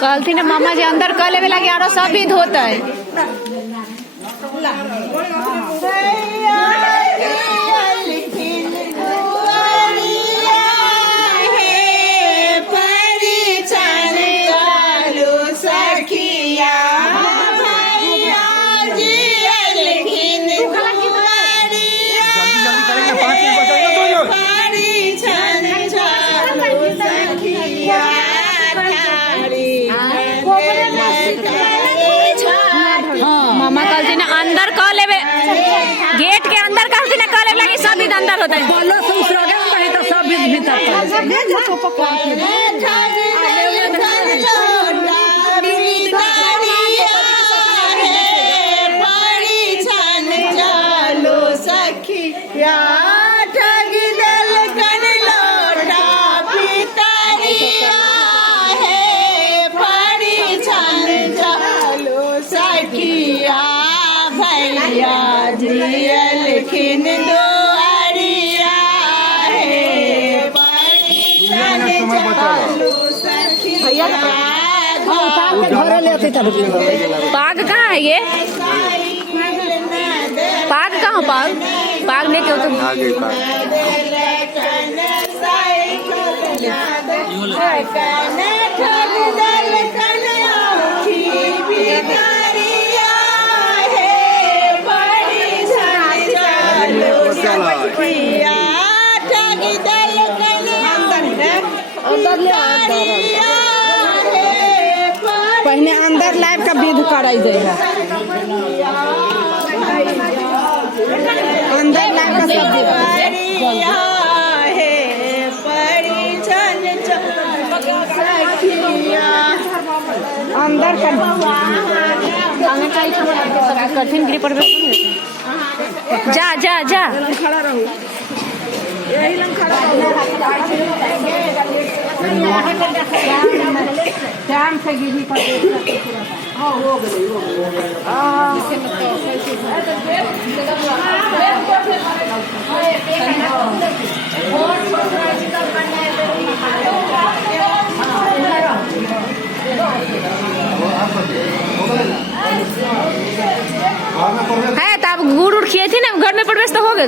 कल थी मामा जी अंदर कल लेवे लगे आरो सब भी धोते मामा कल दिन अंदर कह लेवे गेट के अंदर कल दिन कह लेवे लगी सब इधर अंदर होता है बोलो तो सब भीतर लिखिन दो अरिया है पाग कहाँ है ये पाग कहाँ पाग पाग नहीं क्यों तुम पहले अंदर लाइव का विध कराई जाएगा अंदर लाइव का अंदर कठिन गिरी पर जा जा जा खड़ा रहो यही लंग खड़ा शाम से गिरी पर हो गई है तब गुड़ उड़ खिए थी ना घर में प्रवेश तो हो गए